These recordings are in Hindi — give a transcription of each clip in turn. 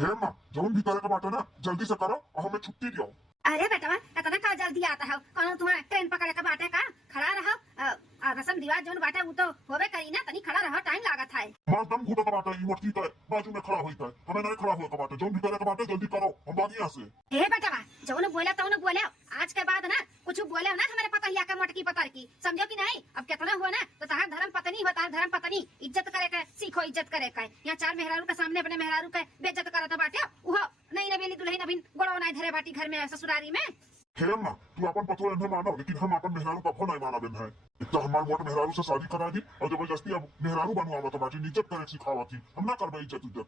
हे माँ जौन भी करे के बाटे ना जल्दी से करो और हमें छुट्टी दियो। अरे बेटवा इतना का जल्दी आता है कौन तुम्हारा ट्रेन पकड़े के बाटे का खड़ा रहो रसम रिवाज जोन बाटे वो तो होवे करी ना तनी खड़ा रहो टाइम लागत है। माँ दम घुटा के बाटे मटकी के बाजू में खड़ा होई है हमें नहीं खड़ा हुआ के बाटे जौन भी करे के बाटे जल्दी करो हम भागी यहाँ से। हे बेटवा जौन बोले तो बोले आज के बाद ना कुछ बोले ना हमारे पतहिया के मटकी पतर की समझो कि नहीं। अब कितना हुआ ना तो तार धर्म पत्नी हो तार धर्म पत्नी इज्जत करे के सीखो इज्जत करे के। यहाँ चार मेहरारू के सामने अपने मेहरारू के बेइज्जत करत बाटे वो नहीं नवेली दुल्हन अभी गोड़ो नहीं धरे बाटी घर में ससुरारी में। हे माँ तू अपन पतो नहीं मानो लेकिन हम अपन मेहरारू का नहीं माना बिन है। एक तो हमारे मोट मेहरारू से शादी करा दी और जबरदस्ती अब मेहरारू बनवा तो बाटी इज्जत करे सिखावा थी हम ना कर इज्जत इज्जत।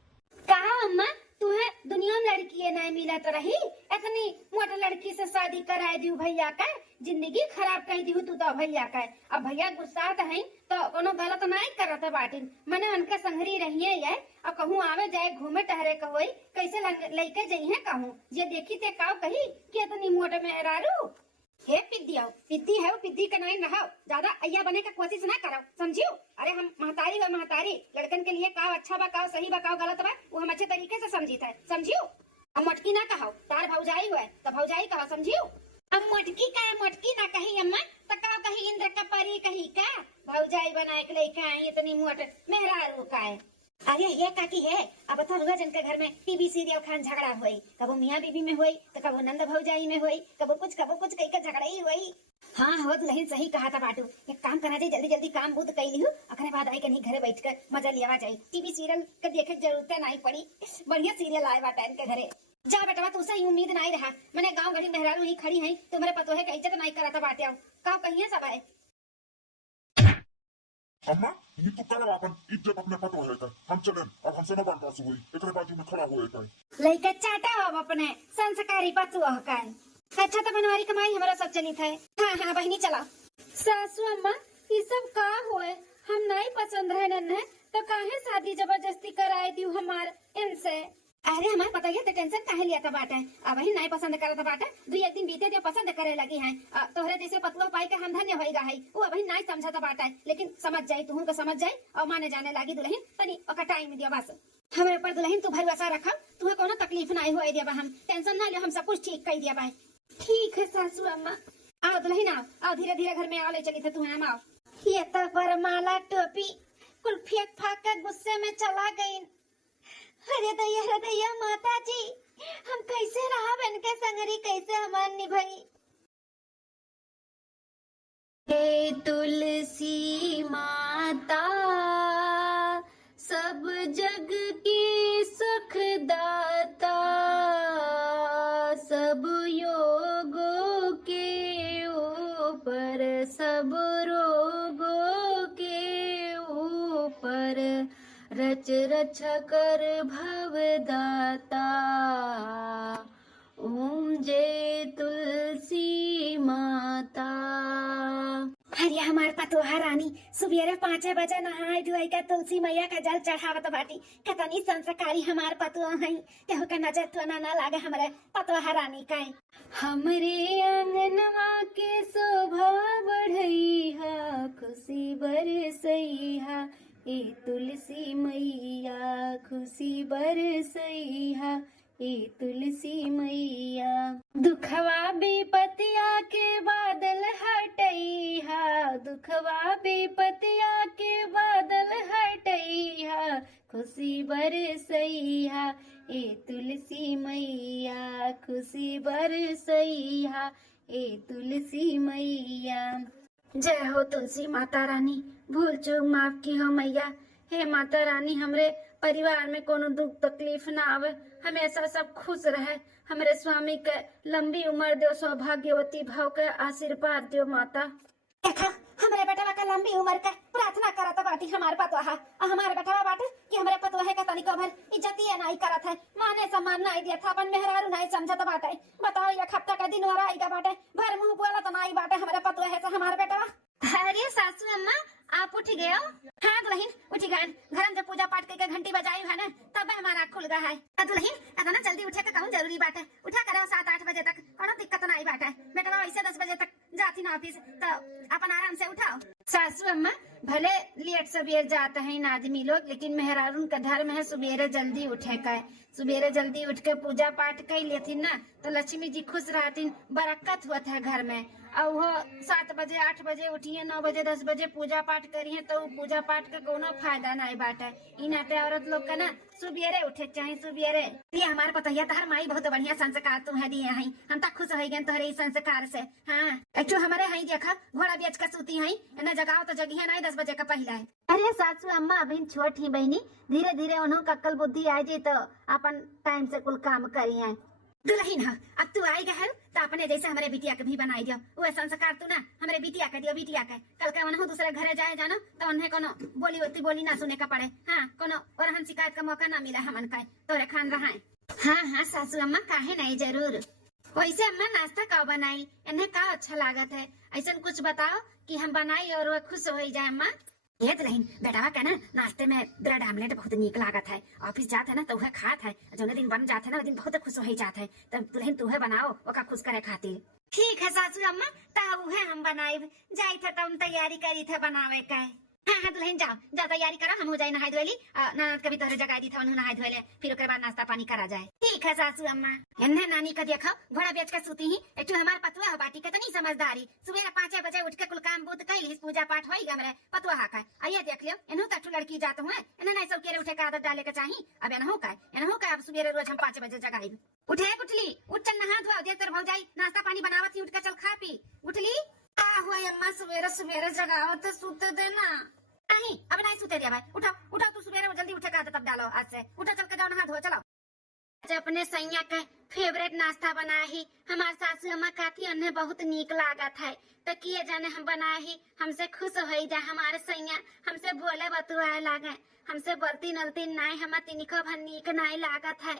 कहा अम्मा तुम्हें दुनिया में लड़की नहीं मिला तो रही इतनी मोटी लड़की से शादी कराए दी भैया का जिंदगी खराब कर दी तू तो भैया का। अब भैया गुस्सा है तो कोनो गलत नहीं करत बाटिन मने उनके संगरी रहिए है और कहूँ आवे जाए घूमे टहरे कहोई कैसे लेके जाइए कहूँ ये देखी ते काव कही कि इतनी मोटे में रारू हे पिद्दी है पिद्दी का नहीं रहो ज्यादा अय्या बने का कोशिश ना करो समझियो। अरे हम महतारी व महतारी लड़कन के लिए काव अच्छा बा काव सही बा काव गलत बा वो हम अच्छे तरीके से समझीत है समझियो। हम मटकी ना कहो तार भौजाई हुए तो भौजाई कहो समझियो। अब मटकी ना कही अम्मा तो काव कही इंद्र का परी कही का भौजाई बनाए के लेके आई इतनी मोट मेहरारू का है। अरे ये काकी है अब तो रुआ जन के घर में टीवी सीरियल खान झगड़ा हुई कबो मियाँ बीबी में हुई तो कबो नंद भौजाई में हुई कबो कुछ कई का झगड़ा ही हुई। हाँ हो दुल्हन सही कहा था बाटू एक काम करना चाहिए जल्दी जल्दी काम बुद्ध कर लियो अखने बाद आई कहीं घरे बैठ कर मजा लिया जाए टीवी सीरियल का देखे जरूरत नहीं पड़ी बढ़िया सीरियल आए बाटा इनके घरे। जा बेटवा तुझसे ही उम्मीद नहीं रहा मैंने गाँव घड़ी मेहरारू ही खड़ी है तुम्हारे पतो है इज्जत नहीं करा था बाटे का कहिए सब है। अम्मा ये तो करो अपन इज्जत अपने पतो है हम चले अब हमसे न बर्दाश्त हुई एक बाजू में खड़ा हुए है लइका चाटा हो अपने संस्कारी पतुआ का अच्छा तो बनवारी कमाई हमारा सब चली था। हाँ बहनी चला सासू अम्मा ये सब का होए हम नहीं पसंद है नन्हे तो काहे शादी जबरदस्ती कराए दी हमार इनसे। अरे हमारे पता है तो टेंशन काहे लिया था बाटे अब ही नहीं पसंद करा था बाटे दो एक दिन बीते जो पसंद करे लगी है तोहरे जैसे पतुआ पाई के हम धन्य होएगा है वो अभी नहीं समझा था बाटे लेकिन समझ जाए तू का समझ जाए और माने जाने लगी दुल्हन तनी ओका टाइम दिया बस हमारे ऊपर दुल्हन तू भरोसा रखा तुम्हें कोनो तकलीफ नहीं होए दिया हम टेंशन ना लियो हम सब कुछ ठीक कर दिया भाई। ठीक है सासू अम्मा आओ दुल्हन आओ धीरे धीरे घर में आओ ले चली थे तू हम आओ। ये तो बरमाला टोपी कुल फेंक फाक के गुस्से में चला गई। हृदय माता जी हम कैसे रहा बन के संगरी कैसे हमार निभाई। हे तुलसी माता सब जग की सुख दाता सब योगों के ऊपर सब रोगों के ऊपर रच रक्षा कर भवदाता ओम जय तुलसी माता। हरिया हमार पतोहा रानी सुबेरे 5 बजे नहाए धोई का तुलसी मैया का जल चढ़ावत बाटी कतनी संस्कारी हमार पतोहा है केहू का नजर तो ना लागे हमारे पतोहा रानी का। हमरे आंगनवा के शोभा बढ़ैहा खुशी बरसैहा ए तुलसी मैया खुशी बरसैहा ए तुलसी मैया। दुखवा विपतिया के बादल हटैहा दुखवा विपतिया के बादल हटैहा खुशी बरसैहा ए तुलसी मैया खुशी बरसैहा ए तुलसी मैया। जय हो तुलसी माता रानी भूल चूक माफ की हो मैया। हे माता रानी हमरे परिवार में कोनो दुख तकलीफ ना आवे हमेशा सब खुश रहे हमरे स्वामी के लंबी उम्र दो सौभाग्यवती भाव के आशीर्वाद दो माता। देखा हमरे बेटवा का लंबी उम्र का प्रार्थना करत बाटी हमार पतोहा हमार बेटवा बाटे कि हमरे पतोहे का तनिको भर इज्जतिए नहीं करत है माने सम्मान नहीं दिया था अपन मेहरारू नहीं समझत बाटे। बताओ ये हफ्ता का दिन और आएगा बाटे भर मुंह बोला तो नहीं बाटे हमरे पतोहे से हमार बेटवा। अरे सासू अम्मा आप उठ गए हो। हाँ दुल्हन उठी गए घर में जब पूजा पाठ करके घंटी बजाई है ना तब हमारा खुल गया है। दुल्हन अदा ना जल्दी उठे का कहूँ जरूरी बात है, उठा करो 7-8 बजे तक, कोनो दिक्कत नहीं बात है। बेटा वैसे 10 बजे तक जाती ना ऑफिस, तो अपन आराम से उठाओ। सासू अम्मा भले लेट सवेर जाते हैं इन आदमी लोग, लेकिन मेहरारून का धर्म है सुबेरे जल्दी उठे का। सुबेरे जल्दी उठ के पूजा पाठ कर लेती ना तो लक्ष्मी जी खुश रहती, बरकत हुआ है घर में। और वो 7 बजे 8 बजे उठिए, 9 बजे 10 बजे पूजा पाठ करिए तो पूजा पाठ का कोनो फायदा नहीं बाटे। इन आते औरत लोग का ना सुबेरे उठे चाहे सुबेरे। ये हमारे पतैया तहर माई बहुत बढ़िया संस्कार तुम्हें दिए हैं, हम तक खुश हो गए तोहरे इस संस्कार से। हाँ एक हमारे हैं देखा घोड़ा बेच का सूती है न जगाओ तो जगी है नहीं 10 बजे का पहला है। अरे सासू अम्मा अभी छोट ही बहनी, धीरे धीरे उन्हों का अक्ल बुद्धि आ जाए तो अपन टाइम से कुल काम करिए। दुल्हन है अब तू आई गए तो अपने जैसे हमारे बिटिया के भी बनाई दियो, वो संस्कार तू ना हमारे बिटिया के दियो। बिटिया के कल के उन्हों दूसरे घरे जाए जानो तो उन्हें कोनो बोली ना सुने का पड़े। हाँ कोनो और हम शिकायत का मौका ना मिला हमन का तोरे खान रहा। हाँ सासू अम्मा काहे नहीं जरूर। वैसे अम्मा नाश्ता का बनाई इन्हें का अच्छा लागत है, ऐसा कुछ बताओ कि हम बनाई और वो खुश हो जाए। अम्मा ये दुल्हन बेटावा का ना नाश्ते में ब्रेड आमलेट बहुत नीक लागत है, ऑफिस जाते है ना तो वह खात है, जो दिन बन जाते है ना दिन बहुत खुश हो जाते है। तब दुल्हन तू बनाओ ओका खुश करे खातिर। ठीक है सासू अम्मा तब वह हम बनाए जाई थे तब तैयारी करी थे बनावे का। हाँ दुल्हन जाओ जाओ तैयारी करो, हम हो जाए नहाई धोली, ननद कभी तोहरे जगह दी था उन्होंने नहाई धोले, फिर उसके बाद नाश्ता पानी करा जाए। ठीक है सासू अम्मा। इन्हें नानी का देखो घोड़ा बेच कर सूती ही एक हमारे पतुआ हो बाटी कितनी समझदारी, सुबह 5 बजे उठ के कुल काम बूत कैली पूजा पाठ हो गए पतुआ का। आइए देख लियो इन्हों तक लड़की जात हुए इन्हें नहीं सब उठे का आदत डाले के चाहिए। अब इन्हों का अब सुबह रोज हम 5 बजे जगाई उठे उठली उठ चल नहा धोआ दे तर भौजाई नाश्ता पानी बनावत उठ के चल खा पी उठली। हुआ अम्मा सवेरे सवेरे जगाओ तो सूते देना। नहीं अब नहीं सूते दिया भाई, उठाओ उठाओ तू सुबह जल्दी उठे का तब डालो, आज से उठा चल के जाओ नहा धो चलो। अपने सैया का फेवरेट नाश्ता बनाए ही हमारे सासू अम्मा कहती उन्हें बहुत नीक लागत है, तो किए जाने हम बनाए ही हमसे खुश हो जाए। हमारे सैया हमसे बोले बतुआए लागे, हमसे बोलती नलती नहीं हम तिनिको भर नीक नहीं लागत है।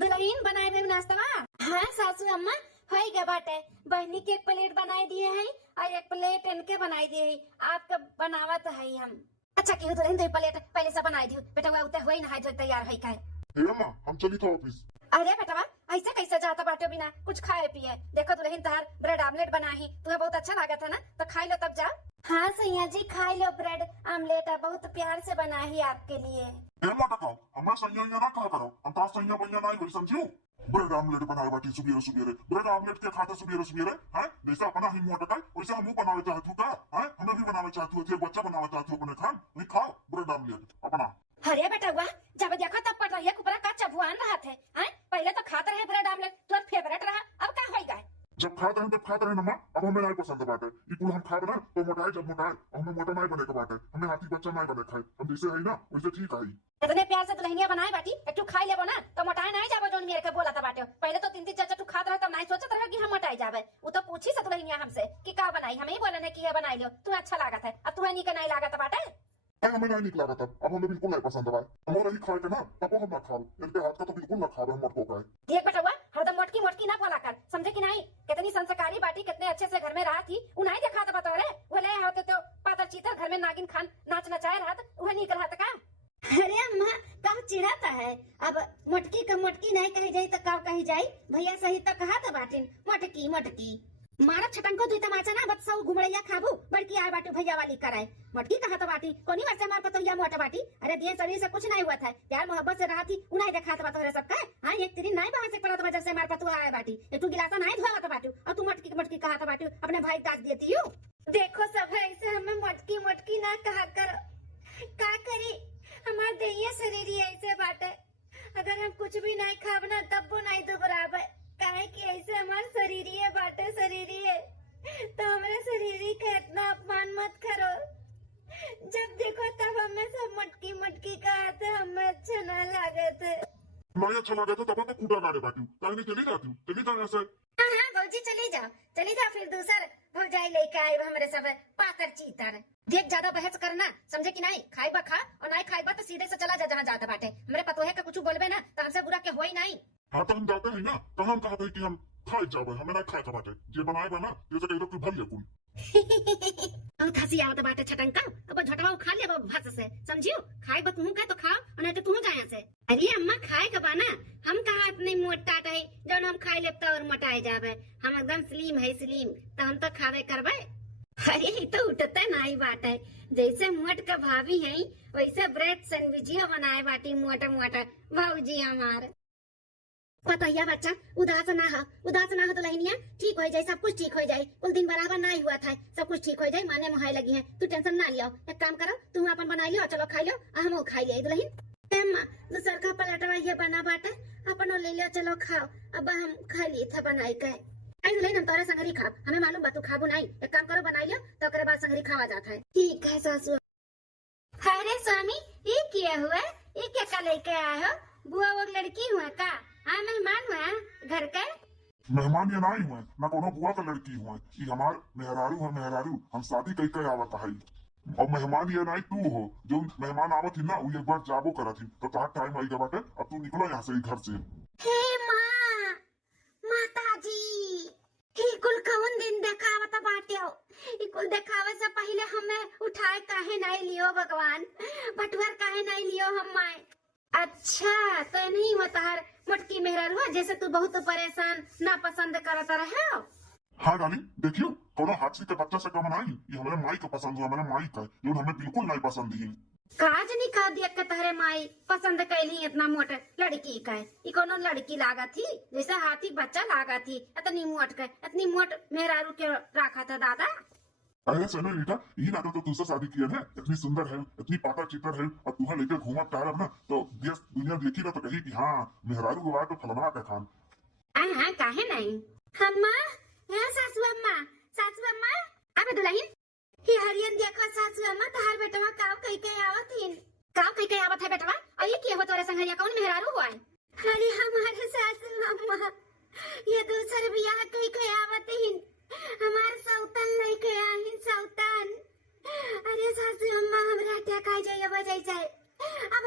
दुल्हन बनाए हुए नाश्ता। हाँ सासू अम्मा हो गया बाटे, बहनी के 1 प्लेट बनाई दिए है और 1 प्लेट इनके बनाई दिए है, आपका बनावत है हम। अच्छा क्यों दुल्हन 2 प्लेट पहले से बनाई दी बेटा, वो उते हुई नहाई धोई तैयार है का। हे अम्मा हम चली था ऑफिस। अरे बेटा ऐसे कैसे जाता बाटे बिना कुछ खाए पिए। देखो दुल्हन तहार ब्रेड आमलेट बनाही तुम्हें बहुत अच्छा लगा था ना, तो खाई लो तब जाओ। हाँ सैया जी खाई लो ब्रेड आमलेट, बहुत प्यार से बना ही आपके लिए। अम्मा टकाओ हमारा सैया ना कहा करो, हम का सैया भैया नहीं बोली समझियो। ब्रेड आमलेट बनाए बाटी सुबेरे सुबेरे, ब्रेड आमलेट के खाते सुबेरे सुबेरे हैं, जैसे अपना ही मुंह टकाई वैसे हम बनावे चाहते हो का हैं, हमें भी बनावे चाहते हो, एक बच्चा बनावे चाहते हो अपने खान नहीं खाओ ब्रेड आमलेट अपना। अरे बेटा हुआ जब देखो तब पढ़ रही है कुपरा का चबुआन रहा थे हैं, पहले तो खाते रहे ब्रेड आमलेट तो फेवरेट रहा, अब क्या हो गया। जब खाते हैं तब खाते रहे अम्मा, अब हमें नहीं पसंद बात है ये कुल हम खा बना तो मोटाए जब मोटाए हमें मोटा नहीं बने का बात है, हमें हाथी बच्चा नहीं बने खाए, हम जैसे है ना वैसे ठीक है। इतने प्यार से दुल्हनिया बनाए बाटी एक तू खाई लेबो ना तो मोटाए नहीं जाबो, जो मेरे के बोला था बाटे पहले तो 3-3 4 तू खात रहे तब नहीं सोचत रहे कि हम मोटाए जाबे। वो तो पूछी से दुल्हनिया हमसे कि का बनाई, हमें ही बोलने कि ये बनाई लो तू अच्छा लागत है, अब तुम्हें नहीं लागत बाटे। हमें नहीं निकला था अब हमें बिल्कुल नहीं पसंद है, हमारा ही खाए के ना तब हम ना खाओ, इनके हाथ का तो बिल्कुल ना खाओ हम मटको का। देख बेटा हुआ हरदम मोटकी मोटकी ना बोला कर, समझे कि नहीं। कितनी संस्कारी बाटी कितने अच्छे से घर में रहा थी, वो नहीं देखा था बतौरे वो ले होते तो पातर चीतर घर में नागिन खान नाच नचाए रहा था वह निकल रहा था का। अरे अम्मा कब चिढ़ाता है, अब मोटकी का मोटकी नहीं कही जाये तो कब कही जाये, भैया सही तो कहा था बाटिन मोटकी मोटकी। मारा छटंको दुई तमाचा ना बत सब घुमड़ैया खाबू बड़की आए बाटू भैया वाली कराए, मोटकी कहा तो बाटी कोनी वर्ष मार पतोहिया मोटा बाटी। अरे दिए शरीर से कुछ नहीं हुआ था, प्यार मोहब्बत से रहा थी उन्हें देखा था तोहरे सबका। हाँ एक तेरी नहीं बाहर से पड़ा था जब से मार पतुआ आए बाटी, एक तू गिलासा नहीं धोआ था बाटू और तू मोटकी मोटकी कहा था बाटू अपने भाई ताज देती हूँ। देखो सब है ऐसे हमें मोटकी मोटकी ना कहा करो, का करी हमारे देहिया शरीर ऐसे बाटे, अगर हम कुछ भी नहीं खाब ना तब वो नहीं दुबराबर, काहे कि ऐसे हमारे शरीर बाटे शरीर तो हमारे शरीर का इतना अपमान मत करो, जब देखो तब हमें सब मटकी मटकी कहते हमें अच्छा ना लगे थे। नहीं अच्छा लगे तो तब तो कूड़ा गाड़े बाटी नहीं चली जाती हूँ, चली जाओ ऐसे। हाँ भौजी चली जाओ फिर दूसर भौजाई लेके आए हमारे सब पातर चीतर। देख ज्यादा बहस करना समझे कि नहीं, खाइबा खा और नहीं खाइबा तो सीधे से चला जा जहाँ जाता बाटे, हमारे पतोहे का कुछ बोलबे ना तो हमसे बुरा के हो ही नहीं। हाँ तो हम जाते हैं ना तो हम कहते हैं कि हम खाए जावे, हमें नहीं खाए बाटे जे बनाए बना जैसे कहीं तो भर ले कुल। बहुत हंसी आवत बाटे छटंका, अब झटवा खा ले भस से समझियो, खाए बत मुंह का तो खाओ और नहीं तो तू जा यहाँ से। अरे अम्मा खाए के बाना, हम कहा इतने मोटा है जब हम खाए लेब तो और मोटाए जावे। हम एकदम स्लिम है स्लिम, तो हम तो खावे करबे। अरे ये तो उठते नहीं बात है, जैसे मोट का भाभी है वैसे ब्रेड सैंडविचियो बनाए बाटी मोटा मोटा भाऊजी हमार। बताइए बच्चा, उदास ना हो तो लहनिया ठीक हो जाए, सब कुछ ठीक हो जाए। कुल दिन बराबर नहीं हुआ था, सब कुछ ठीक हो जाए, माने मुहाई लगी है। तू टेंशन ना लियो, एक काम करो तुम अपन बना लियो, चलो खा लियो, हम खा लियो दुल्हन। अम्मा दूसर का पलटवा ये बना बाटे, अपन ले लियो, चलो खाओ। अब हम खा लिए था बनाई के। आई दुल्हन हम तोरे संगरी खाब, हमें मालूम बा तू खाबू नहीं। एक काम करो बना लियो तो ओकरे बाद संगरी खावा जाता है। ठीक है सासू। अरे स्वामी ये क्या हुआ, ये क्या का लेके आए हो? बुआ वो लड़की हुआ का? हाँ मेहमान हुआ घर के? मेहमान ये नहीं हुए ना, कोनो बुआ का लड़की हुए, ये हमार मेहरारू है। मेहरारू हम शादी कई कई आवत है। और मेहमान ये नहीं तू हो, जो मेहमान आवत ही ना वो एक बार जाबो करत ही, तो तार टाइम आई बाटे। अब तू निकलो यहाँ से घर से। हे माँ, माताजी, ही कुल कौन दिन देखावत बाटे हो? ई कुल देखावे से पहले हमें उठाए काहे नहीं लियो भगवान? बटुआर काहे नहीं लियो हम माए? अच्छा तो नहीं मतहर मोटकी मेहरारू है, जैसे तू बहुत परेशान ना पसंद करत रहे हो। हाँ डाली देखियो, कोनो हाथी के बच्चा से कम नहीं, ये हमारे माई का पसंद हुआ, हमारे माई का जो हमें बिल्कुल नहीं पसंद ही। काज नहीं खा दिया के तहरे माई पसंद कैली इतना मोटे लड़की का? ई कोनो लड़की लागा थी जैसे हाथी बच्चा लागा थी, इतनी मोट के, इतनी मोट मेहरारू के रखा था दादा। अरे सुनो बेटा, ये नाटक तो तुझसे शादी किया है, इतनी सुंदर है, इतनी पाता चितर है, और तुम्हें लेकर घूमा टहलब ना तो देश दुनिया देखी ना तो कही कि हाँ मेहरारू हुआ तो फलना का खान। हाँ काहे नहीं। अम्मा, यहाँ सासू अम्मा, सासू अम्मा, अबे दुल्हन ही हरियन देखा सासू अम्मा तहार बेटवा काव कई के आवत हिन। काव कई के आवत है बेटवा? और ये क्या हो तोरे संगरिया कौन मेहरारू हुआ है? अरे हमारे सासू अम्मा ये दूसर बियाह कई के आवत हिन, हमार सौतन नहीं के आहिन सौतन। अरे सासू अम्मा हमरा अटैक आ जाए, अब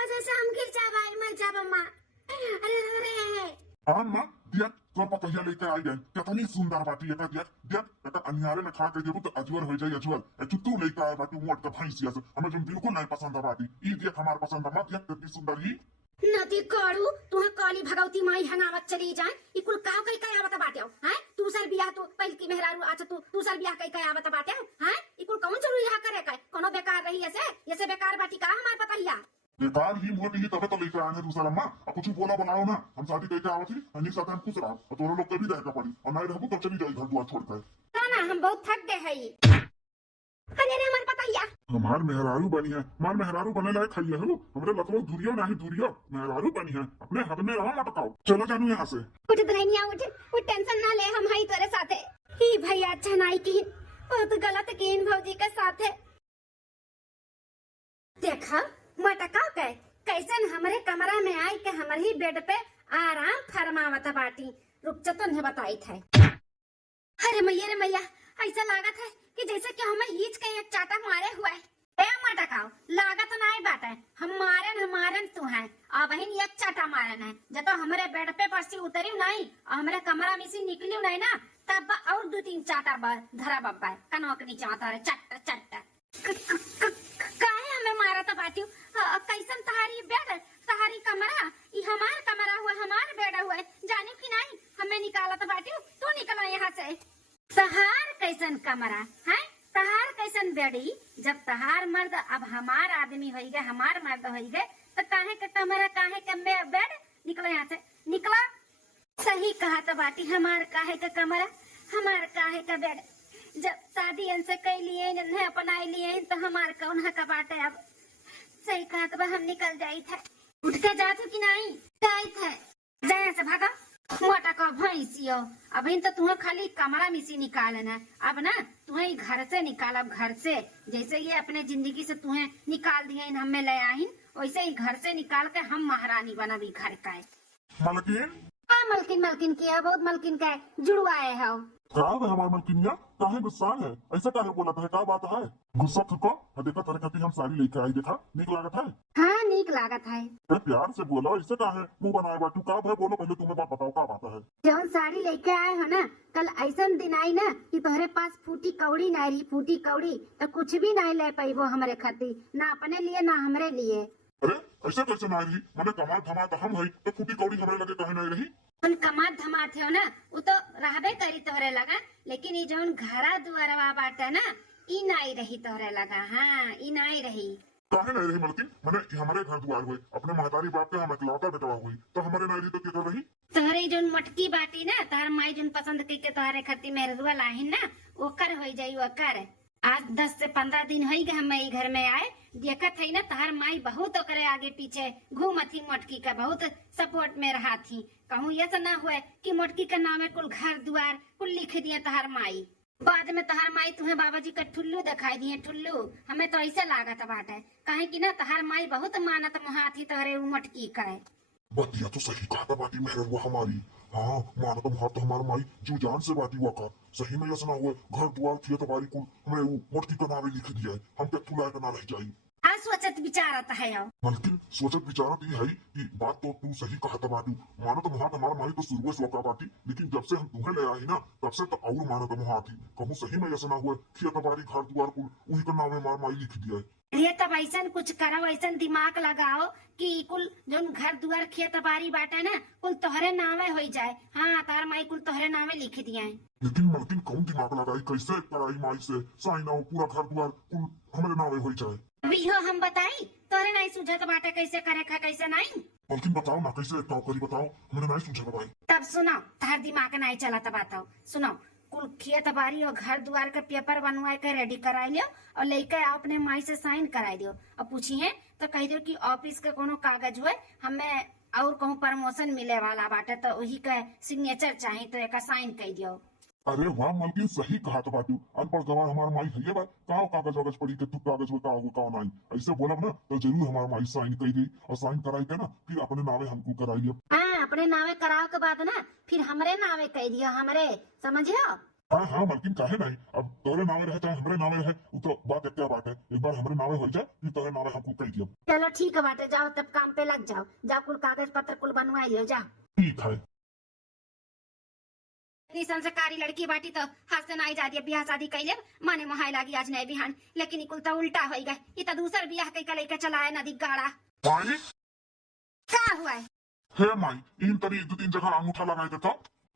जैसे हम गिर जाबा मर जाब अम्मा। अरे अरे हाँ माँ दिया तो पकैया लेकर आई गए, कितनी सुंदर बाटी है दिया दिया, बेटा अन्यारे में खा के देखो तो अजवर हो जाए अजवर। तू लेकर आए बाटी मोट का भैंसिया से, हमें जो बिल्कुल नहीं पसंद है बाटी। ई दिया हमारे पसंद है मत दिया, कितनी सुंदर ही नदी काड़ू तुहा काली भगवती माई हंगावत चली जाए। ई कुल काव कई कई आवत बाटे हैं? तू सर बियाह तू पहल की मेहरारू अच्छा तू सर बियाह कई कई आवत बाटे हैं? ई कुल कौन जरूरी रहा करे का? कोनो बेकार रही ऐसे बेकार बाटी का हमार पता हिया। बेकार ही मोटी ही तबे तो लेकर आए दूसरा अम्मा। अब कुछ बोला बनाओ ना, हम शादी करके आवत ही अन्य साथ हम खुश रहो, और दोनों लोग कभी रहकर पड़ी और नहीं रहबू तो चली जाए घर द्वार छोड़कर। ना हम बहुत थक गए हैं। अरे रे हमार पता हिया, हमार मेहरारू बनी है, हमार मेहरारू बने लायक खाइए हो, हमरे लतवो दूरियो नहीं दूरियो मेहरारू बनी है, अपने हद में रहो मत काओ। चलो जानू यहाँ से। उठ दुल्हनिया उठ टेंशन ना ले, हम हई तेरे साथे। ही भैया अच्छा नहीं की, बहुत गलत कीन भौजी के साथे। देखा मटका के कैसन हमरे कमरा में आई के हमर ही बेड पे आराम फरमावत बाटी। रुक जा तो नहीं बताई थे। अरे मैया रे मैया, ऐसा लागत है कि जैसे कि हमें हीच के एक चाटा मारे हुआ है। ए मटकाओ लागत नहीं बात है, हम मारन तू है अब ही एक चाटा मारन है। जब तो हमारे बेड पे परसी उतरी नहीं और हमारे कमरा में से निकली नहीं ना, तब और 2-3 चाटा धरा बब्बा कनोक नीचे आता है चट्टा चट्टा। काहे हमें मारा तो बाटी? कैसन तहारी बेड तहारी कमरा, ये हमार कमरा हुआ, हमार बेड हुआ, जाने की नहीं हमें निकाला तो बाटी। तू निकलो यहाँ से। तहार कैसन कमरा है, तहार कैसन बेड़ी? जब तहार मर्द अब हमार आदमी हो गए, हमार मर्द हो गए, तो काहे का कमरा काहे का बेड? निकलो यहाँ से निकलो। सही कहा तो बाटी, हमार काहे का कमरा, हमार काहे का बेड? जब शादी इनसे कई लिए नन्हे अपनाए लिए तो हमार कौन हक बाटे? अब सही कहा तो हम निकल जाई थे। उठ के जात कि नहीं जाई थे? जाए से भागा मोटा का भैंसियो। अभी तो तुम्हें खाली कमरा में से निकालना, अब ना तुम्हें घर से निकाल। अब घर से जैसे ये अपने जिंदगी से तुम्हें निकाल दिए हमें ले आइन, वैसे ही घर से निकाल के हम महारानी बना भी घर का। मलकिन हाँ मलकिन किया, बहुत मलकिन का जुड़वाए है। का है हमार मलकिनिया, काहे गुस्सा है? ऐसा काहे बोला है? का बात है? गुस्सा थको देखा तरह खाती हम साड़ी लेकर आई, देखा नीक लागत है? हाँ नीक लागत है। प्यार से बोलो, ऐसे काहे मुंह बनाए बाटू? का है बोलो पहले, तुम्हें बात बताओ का बात है? जौन साड़ी लेके आए हो ना, कल ऐसा दिन आई ना कि तुम्हारे पास फूटी कौड़ी नहीं रही, फूटी कौड़ी तो कुछ भी नहीं ले पाई वो हमारे खातिर, ना अपने लिए ना हमरे लिए। अरे ऐसे कैसे ना रही, मैंने कमा धमा तो हम है तो फूटी कौड़ी हमारे लगे कहे नहीं रही। उन कमात धमात हो ना वो तो रहबे करी तोहरे लगा, लेकिन ये जौन घरा दुआरवा बाटे ना ई नाई रही तोहरे लगा। हाँ ई नाई रही। काहे नहीं रही मलकिन, मैंने हमारे घर दुआर हुए अपने महतारी बाप के हम इकलौता बेटवा हुई तो हमारे नहीं रही तो क्या कर रही। तोहरे जौन मटकी बाटी ना तोहर माई जौन पसंद कई के तोहरे खती मेहरुआ लाहिन ना ओकर हो जाई ओकर। आज 10 से 15 दिन हो गए हम ई घर में आए, देखत है ना तोहर माई बहुत ओकरे आगे पीछे घूमत थी, मटकी का बहुत सपोर्ट में रहा थी। कहूँ ये तो ना हुए कि मटकी के नाम में कुल घर दुआर कुल लिख दिए तोहर माई। बाद में तोहर माई तुम्हें बाबाजी का ठुल्लू दिखाई दिए, ठुल्लू हमें तो ऐसे लागत बाटे कहे कि ना तोहर माई बहुत मानत मुहा थी तोहरे उ मटकी का। बतिया तो सही कहा था बाटी मेहर वो हमारी। हाँ माना तो वहां तो हमारा माई जो जान से बाटी हुआ का सही में ऐसा ना हुआ, घर द्वार थी तबारी कुल हमें वो मटकी का नाम लिख दिया है, हम पे तुला का ना रह जाई। आज सोचत विचारत है हो। मलकिन सोचत विचारत ये है कि बात तो तू सही कहा था बाटी। माना तो वहां हमारा माई तो शुरू से वका बाटी, लेकिन जब से हम तुम्हें ले आई ना तब से तो और माना तो वहां थी। कहूँ सही में ऐसा ना हुआ कि तबारी घर द्वार कुल वही का नाम हमारा माई लिख दिया है। ये तब ऐसा कुछ करो, ऐसा दिमाग लगाओ कि कुल जोन घर दुआर खेत बाड़ी बाटे ना कुल तोहरे नामे हो जाए। हाँ तोहर माई कुल तोहरे नामे लिख दिया है। लेकिन मलकिन कौन दिमाग लगाई कैसे कराई माई से साइन हो पूरा घर द्वार कुल हमारे नामे हो जाए। अभी हो हम बताई तोहरे नहीं सुझत बाटे कैसे करे खा कैसे नहीं। मलकिन बताओ ना कैसे काम करी बताओ, हमें नहीं सूझा भाई। तब सुनो तोहर दिमाग नहीं चला तब बताओ। सुनो कुल खेत बाड़ी और घर द्वार का पेपर बनवा के रेडी कराई लियो और लेके आओ अपने माई से साइन कराई दियो और पूछिए तो कह दियो कि ऑफिस के कोनो कागज हुए हमें और कहूँ प्रमोशन मिले वाला बाटे तो वही का सिग्नेचर चाहिए तो एक साइन कर दियो। अरे वाह मलकिन सही कहा था बाटू, अनपढ़ गवार हमारा माई है बात कहाँ कागज वागज पड़ी के तू कागज में कहा कहाँ नहीं ऐसे बोला ना तो जरूर हमारा माई साइन कर दी और साइन कराई के ना फिर अपने नामे हमको कराई। हाँ अपने नामे कराओ के बाद ना फिर हमरे नामे कह दियो, हमरे समझियो। हाँ हाँ मलकिन काहे नहीं, अब तोरे नामे रहे चाहे हमारे नामे रहे वो तो बात क्या बात है, एक बार हमारे नामे हो जाए फिर तोरे नामे हमको कह दिया। चलो ठीक है बाटे, जाओ तब काम पे लग जाओ, जाओ कुल कागज पत्र कुल बनवा लियो जाओ। ठीक है। इतनी संस्कारी लड़की बाटी तो हाथ से नहीं जा दिया, ब्याह शादी कैले माने मोहाय लागी आज नए बिहान, लेकिन कुल तो उल्टा हो गए। ये तो दूसर ब्याह कई का लेके चला है नदी गाड़ा। माई क्या हुआ है? हे माई इन तरी 2-3 जगह अंगूठा लगाए थे तो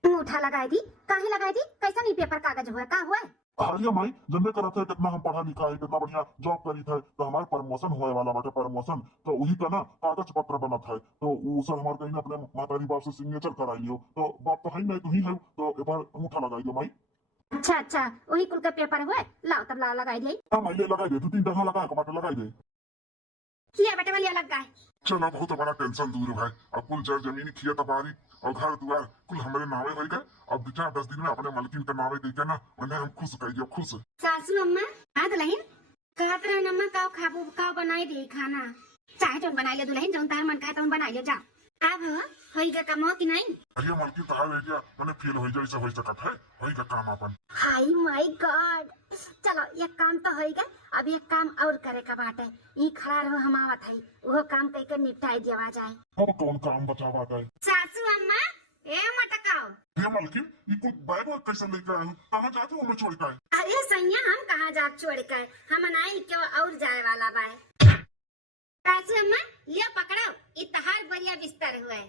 अंगूठा लगाई दी, काहे लगाई दी? कैसा नहीं पेपर कागज हुआ, का हुआ? हारिया माई जन्मे करा था कितना हम पढ़ा लिखा है कितना बढ़िया जॉब करी था तो हमारे प्रमोशन होने वाला बाटे प्रमोशन तो वही का ना कागज पत्र बना था तो वो सर हमारे कहीं अपने मातारी बाप से सिग्नेचर कराई लियो तो बाप तो है नहीं तू ही है तो एक बार अंगूठा लगाई दो माई। अच्छा अच्छा वही कुल का पेपर हुआ, लाओ तब लाओ लगाई दी। हाँ माई ले लगाई दे 2-3 जगह लगाए कमाटे लगाई दे। किया बेटे वाली अलग गाय। चलो बहुत बड़ा टेंशन दूर भाई, अब कुल जर जमीन किया तबारी और घर द्वार कुल हमारे नामे हो गए, अब 2-4 10 दिन में अपने मालकिन का नामे दे के ना उन्हें हम खुश कर दिया खुश। सासू अम्मा आ दुल्हन कहत रहे अम्मा का खाबू का बनाई दे खाना, चाहे जो बनाई ले दुल्हन जो तार मन का तो बनाई ले जा। अब होई का काम कि नहीं? अरे मालकिन तो है गया मैंने फेल हो जाए हो सकत है होई का काम अपन। हाय माय गॉड, चलो एक काम तो हो गया, अब एक काम और करे का बात है। ये खड़ा रहो हम आवत है वो काम करके निपटाई दिया जाए। अब कौन काम बचा बात है? सासू अम्मा ए मटकाओ। हे मालकिन ये कुछ बैग वैग कैसे लेकर आए हो, कहाँ जाते हो मैं छोड़ कर? अरे सैया हम कहाँ जा छोड़ कर, हम नहीं क्यों और जाए वाला बाय। सासू अम्मा ले पकड़ो इतहार बढ़िया बिस्तर हुए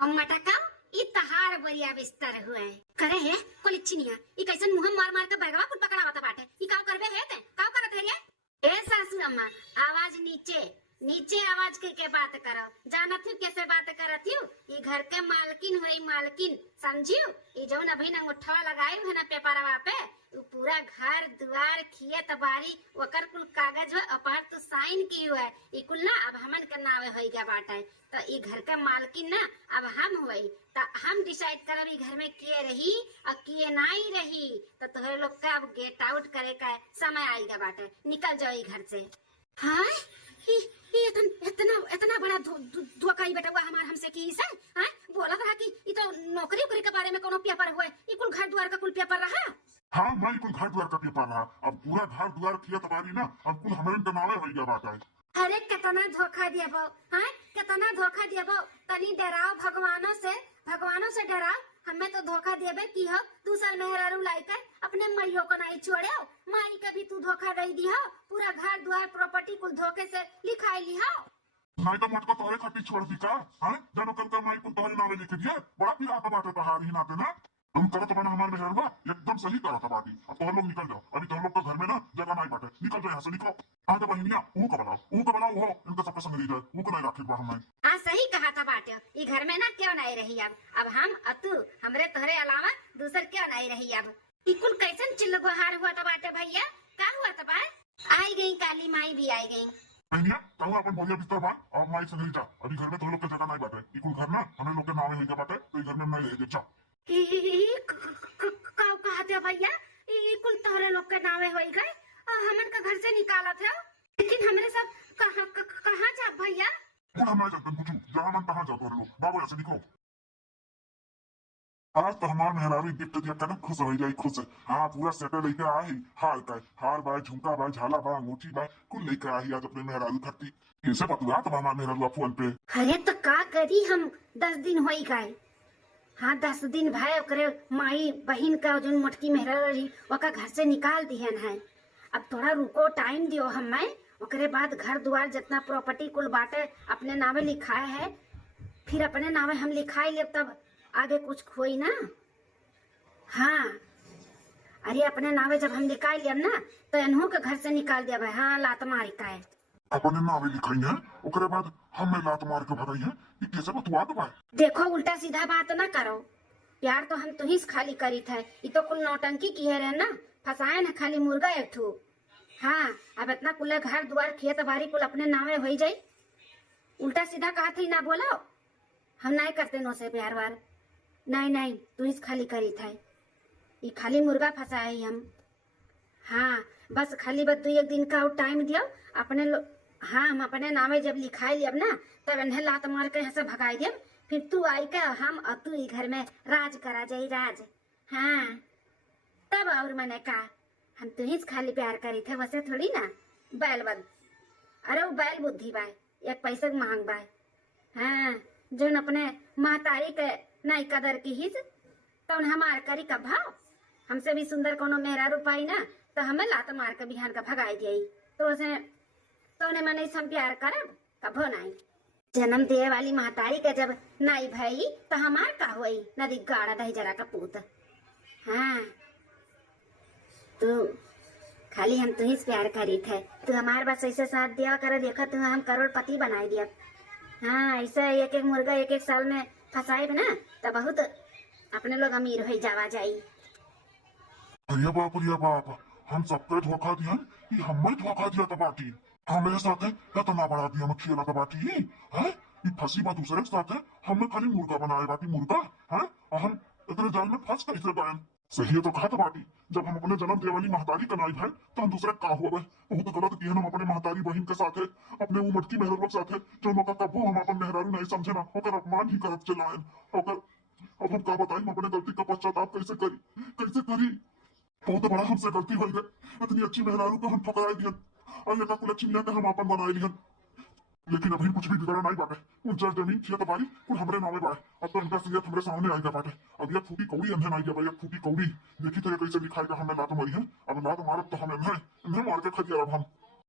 हम मटकाओ इतहार बढ़िया बिस्तर हुए करे है कोलिचिनिया ई कैसन मुंह मार मार के बैगवा कुल पकड़ावत बाटे ई काव करबे है ते काव करत है रे? ए सासू अम्मा आवाज नीचे नीचे आवाज के बात करो, जानत हूँ कैसे बात करत हूँ, ये घर के मालकिन हुई मालकिन समझियो। ये जो अभी न अंगूठा लगाई है ना पेपरवा पे वो पूरा घर द्वार खेत बाड़ी वकर कुल कागज है अपार तो साइन की हुआ है ये कुल ना अब हमन के नावे हो गया बाटा है तो ये घर के मालकिन ना अब हम हुई तो हम डिसाइड करब ये घर में किए रही और किए नहीं रही तो तुम्हारे लोग का अब गेट आउट करे का समय आएगा बाटा, निकल जाओ ये घर से। हाँ इतना इतना बड़ा धोखा ही बेटा हुआ हमार हमसे की से हां बोला रहा कि ये तो नौकरी उकरी के बारे में कोनो पेपर हुए ये कुल घर द्वार का कुल पेपर रहा। हाँ मैं कुल घर द्वार का पेपर रहा, अब पूरा घर द्वार किया तबारी ना अब कुल हमारे नामे हो गया बात है। अरे कितना धोखा दिया बो, हाँ कितना धोखा दिया बो, तनी डराओ भगवानों से डराओ हमें तो धोखा देबे की हो। तू साल मेहरारू लाइक अपने मैयो को नहीं छोड़े, माई का भी तू धोखा दे दी हो। पूरा घर द्वार प्रॉपर्टी कुल धोखे से लिखाई ली हो। नहीं तो मटको तोहरे खातिर छोड़ दी का है, जानो कल का माई को तोहरे नावे लिख दिया। बड़ा फिर आता बाटे तहार ही नाते ना। हम करत बना हमारे मेहरबा एकदम सही करत बाटी। अब तुम लोग निकल जाओ, अभी तुम लोग का घर में ना जगह नहीं बाटे। निकल जाओ यहाँ से, निकलो। हाँ तो बहनिया ऊ का बनाओ हो, इनका सबका संग रही जाए, ऊ को नहीं राखी बा हमें। आ सही कहा था बाटे, ये घर में ना क्यों नहीं रही अब हम अतु हमरे तोहरे अलावा दूसर क्यों नहीं रही अब। इकुल कैसन चिल्लो गुहार हुआ था बाटे भैया, का हुआ था बा? आई गई काली माई भी आई गई। बहनिया कहूँ अपन बोलिया बिस्तर बा और माई संग रही जा। अभी घर में तुम लोग का जगह नहीं बाटे। इकुल घर ना हमें लोग के नावे हुई बाटे, तो ये घर में नहीं रह जा। का कहते भैया, ये कुल तोहरे लोग के नावे होई गए, हमन का घर से निकाला था। लेकिन हमरे सब कहाँ जा भैया? हम नहीं जानते कुछ, जहाँ मन तहाँ जाओ तुम लोग। बाबू यहाँ से निकलो। आज तो हमारे मेहरारू गिफ्ट दिया कर खुश हो जाए, खुश। हाँ पूरा सेटल लेके आई। हार बाय झुमका बाय झाला बाय अंगूठी बाय कुल लेके आई आज अपने मेहरारू खट्टी। कैसे पतला तो हमारे मेहरारू फोन पे। अरे तो का करी हम 10 दिन होई गए। हाँ 10 दिन भाई ओकरे माई बहन का जो मटकी मेहरारू रही ओका घर से निकाल दिहन है। अब थोड़ा रुको, टाइम दियो हमें। ओकरे बाद घर द्वार जितना प्रॉपर्टी कुल बाटे अपने नावे लिखाए है, फिर अपने नावे हम लिखाई ले, तब आगे कुछ खोई ना। हाँ अरे अपने नावे जब हम निकाल लिया ना तो इन्हों के घर से निकाल दिया भाई। हाँ लात मार का है अपने नावे लिखाई है, ओकरे बाद हमें लात मार के भगाई है। ये कैसे बतवा दो भाई? देखो उल्टा सीधा बात ना करो, प्यार तो हम तुही से खाली करी थे। ये तो कुल नौटंकी की है ना, फसाए ना खाली मुर्गा एक ठू। हाँ अब इतना कुल घर द्वार खेत बाड़ी कुल अपने नावे हो जाये। उल्टा सीधा कहा थी ना बोलो, हम नहीं करते नो से प्यार वार। नहीं तू इस खाली करी था, ये खाली मुर्गा फंसाए हम। हाँ बस खाली बस 2 दिन का टाइम दियो अपने लोग। हाँ हम अपने नामे जब लिखाई लियब ना तब इन्हें लात मार के यहाँ से भगाई दियब। फिर तू आई का हम और तू ही घर में राज करा जाई राज। हाँ तब और मैंने कहा हम तू ही खाली प्यार करी थे, वैसे थोड़ी ना बैल बद। अरे वो बैल बुद्धि बाय, एक पैसे मांग बाय। हाँ जो अपने महतारी के नहीं कदर की हिज तो हमार करी का भाव। हमसे भी सुंदर कोनो मेहरारू पाई ना तो हमें लात मार के बिहान का भगाई दिया। तो उसे तो उन्हें मैंने हम प्यार करब कभो नहीं। जन्म दे वाली महतारी के जब नाई भाई तो हमार का हुई नदी गाड़ा दही जरा का पूत। हाँ तू खाली हम तुही से प्यार करी थे, तू हमारे बस ऐसे साथ दिया कर, देखा तू हम करोड़पति बनाई दिया। हाँ ऐसे एक मुर्गा एक साल में फंसाए ना तो बहुत अपने लोग अमीर हो जावा जाई। अरे बाप हम सबके धोखा दिया, ये हमें धोखा दिया था बाटी। हमें साथ है या तो ना बढ़ा दिया मैं खेला था बाटी है। ये फंसी बात दूसरे के साथ है, हमें खाली मुर्गा बनाए बाटी मुर्गा है। और हम इतने जाल में फंस कैसे गए? सही है तो कहा था बाटी, जब हम अपने जन्म दे वाली महतारी का नाई है तो हम दूसरे का हुआ है। बहुत गलत किए हम अपने महतारी बहन के साथ है, अपने वो मटकी मेहरारू के साथ है जो मौका कबू हम अपन मेहरारू नहीं समझे ना होकर अपमान ही करत चलाए होकर। अब हम क्या बताएं अपने गलती का पश्चाताप कैसे करी। बहुत बड़ा हमसे गलती हो गई, इतनी अच्छी मेहरारू को हम ठुकराए दिया और ये कुल अच्छी मियां के हम अपन बनाए लियन। लेकिन अभी कुछ भी बिगड़ा नहीं बाटे, कुल जर जमीन खेत बाड़ी कुल हमरे नामे बाए। अब तो इनका सीयत हमरे सामने आई बाटे। अब ये फूटी कौड़ी इन्हें नहीं गया, फूटी कौड़ी देखी तो कैसे दिखाई का हमें लात मारी है। अब लात मारब तो हम इन्हें मार के खतिया। अब हम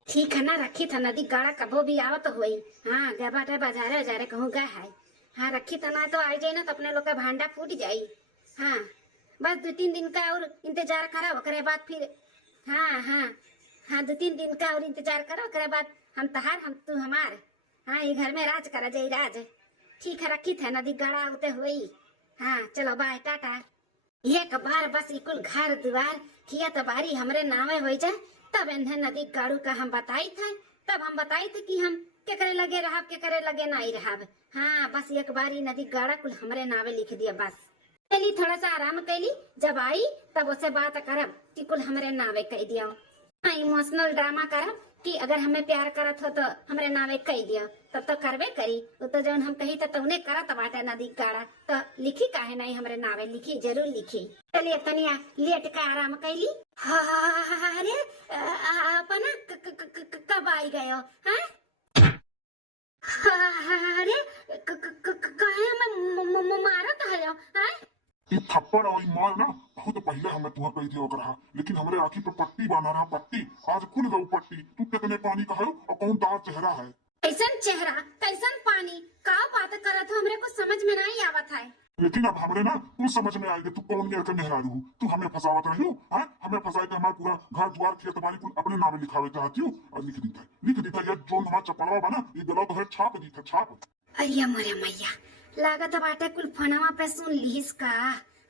ठीक है ना रखी था नदी गाड़ा कबो भी आवत हुई। हाँ गए बाटे बाजारे कहूँ गए है। हाँ रखी था ना तो आई जाए ना तो अपने लोग का भांडा फूट जाये। हाँ बस 2-3 दिन का और इंतजार करो, ओकरे बाद फिर हाँ 2-3 दिन का और इंतजार करो, ओकरे बाद हम तहार हम तू हमार। हाँ ये घर में राज करा जाई राज। ठीक है रखी थे नदी गाड़ा उते हुई। हाँ चलो बाय टाटा। एक बार बस इकुल घर द्वार किया तो बारी हमरे नामे हो जाए तब इन्हें नदी गाड़ू का हम बताई थे। तब हम बताई थे कि हम के करे लगे रहब के करे लगे नहीं रहब। हाँ बस एक बारी नदी गाड़ा कुल हमरे नावे लिख दिया। बस कैली थोड़ा सा आराम कैली, जब आई तब उससे बात करब कि कुल हमरे नावे कह दिया। इमोशनल ड्रामा करब कि अगर हमें प्यार करत हो तो हमरे नावे कह दिया, तब तो करबे करी। वो तो जौन हम कही तो उन्हें करत बाटे नदी गाड़ा तो लिखी काहे नहीं हमरे नावे, लिखी जरूर लिखी। चलिए तनिया लेट का आराम कैली। अरे अपना कब आई गए हो? अरे कहे हमें मारत है? कि थप्पड़ और मार ना बहुत पहले हमें तुह कही थी ओकर रहा, लेकिन हमरे आँखी पे पट्टी बांधा रहा पट्टी, आज खुल गई पट्टी। तू कितने पानी का है और कौन दार चेहरा है। कैसन चेहरा कैसन पानी का बात करत हो, हमरे को समझ में नहीं आवत है। लेकिन अब हमरे ना तू समझ में आएगी, तू कौन मेरे के मेहरारू हूँ, तू हमें फंसावत रही हो। हमें फंसाए के हमारा पूरा घर द्वार खेत बाड़ी कुल अपने नामे लिखावे चाहती हूँ और लिख दी था ये जो हमारा चपड़वा बना ये गलत है, छाप दी था छाप। अरे मोरे मैया, लागत बाटे कुल फनवा पे सुन लीस का।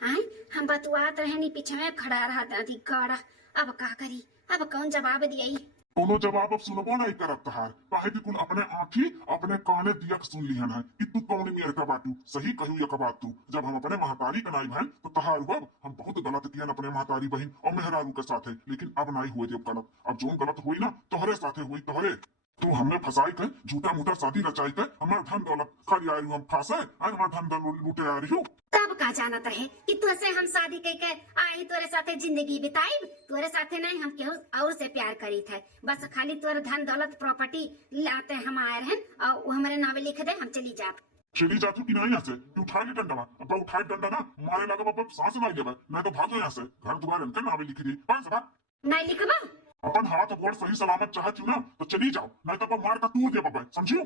आय हम बतुआत रहे नी पीछे में खड़ा रहा दादी गड़ा। अब का करी, अब कौन जवाब दियई। कोनो जवाब अब सुनबो नहीं करत तहार, काहे कि कुल अपने आँखी अपने काने दियक सुन लिहन है कि तू कौन मेरे का बाटू। सही कहू ये बात तू, जब हम अपने महतारी का नाई बहन तो तहार अब हम बहुत गलत किया अपने महतारी बहन और मेहरारू के साथे, लेकिन अब नहीं हुए जब गलत। अब जो गलत हुई ना तोहरे साथे हुई तोहरे। तू हमें फंसाई कर झूठा मूठा शादी रचाई कर हमारा धन दौलत खाली आई हम फांसे हमारा धन दौलत लूटे आ रही हूँ। तब का जानत रहे कि तुझसे हम शादी कई आई तोरे साथे जिंदगी बिताई। तोरे साथे नहीं हम केहू और से प्यार करी थे, बस खाली तोरे धन दौलत प्रॉपर्टी लाते हम आए रहन और वो हमारे नावे लिख दे हम चली जाब। चली जातू कि नहीं यहाँ से, तू उठा ली डंडा अब उठाई डंडा ना मारे लगा अब सांस नहीं लेवे, मैं तो भागो यहाँ से। घर दोबारा इनके नावे लिखी दी पांच बार नहीं लिखबा। अपन हाथ गोड़ सही सलामत चाहती हूँ ना तो चली जाओ, नहीं तो मार का तू दे बाबा समझियो।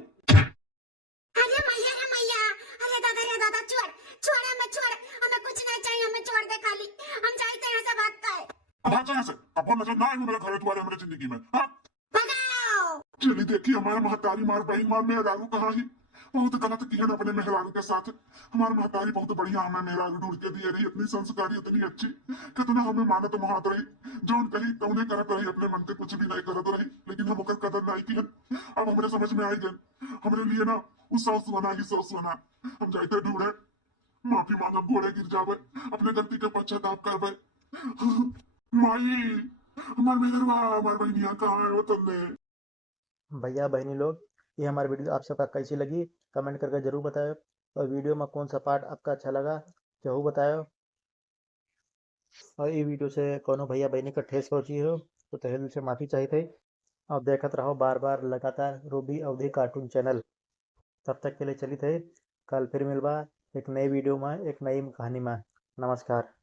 अरे मैया रे मैया, अरे दादा छोड़ छोड़ हमें, छोड़ हमें कुछ नहीं चाहिए, हमें छोड़ दे खाली, हम जाते हैं सब भागता है। भाग यहाँ से, अब नजर ना आए मेरे घर तुम्हारे हमारे जिंदगी में। हाँ भगाओ। चली देखी हमारे महतारी मार बहन मार मेहरारू कहाँ ही बहुत गलत किया ना अपने मेहरारू के साथ। हमारे महतारी बहुत बढ़िया हमें मेहरारू ढूंढ के दिए रही, इतनी संस्कारी इतनी अच्छी, कितना हमें मानत महात रही, जो कही तो उन्हें करत रही, अपने मन के कुछ भी नहीं करत रही, लेकिन हम ओकर कदर नहीं की। अब हमारे समझ में आई गए हमारे लिए ना उस सास बना ही सास बना। हम जाते ढूंढे माफी मांगब घोड़े गिर जावे अपने गलती के पश्चाताप करवे। माई हमारे मेहरवा हमारे बहनिया कहाँ है वो तुमने। भैया बहनी लोग, ये हमारी वीडियो आप सबका कैसी लगी कमेंट करके जरूर बताओ, और वीडियो में कौन सा पार्ट आपका अच्छा लगा जरूर बताओ। और ये वीडियो से कोनो भैया बहनी का ठेस पहुंची हो तो तहे दिल से माफ़ी चाहिए थे। अब देखत रहो बार बार लगातार रूबी अवधि कार्टून चैनल। तब तक के लिए चली थे, कल फिर मिलवा एक नई वीडियो में एक नई कहानी में। नमस्कार।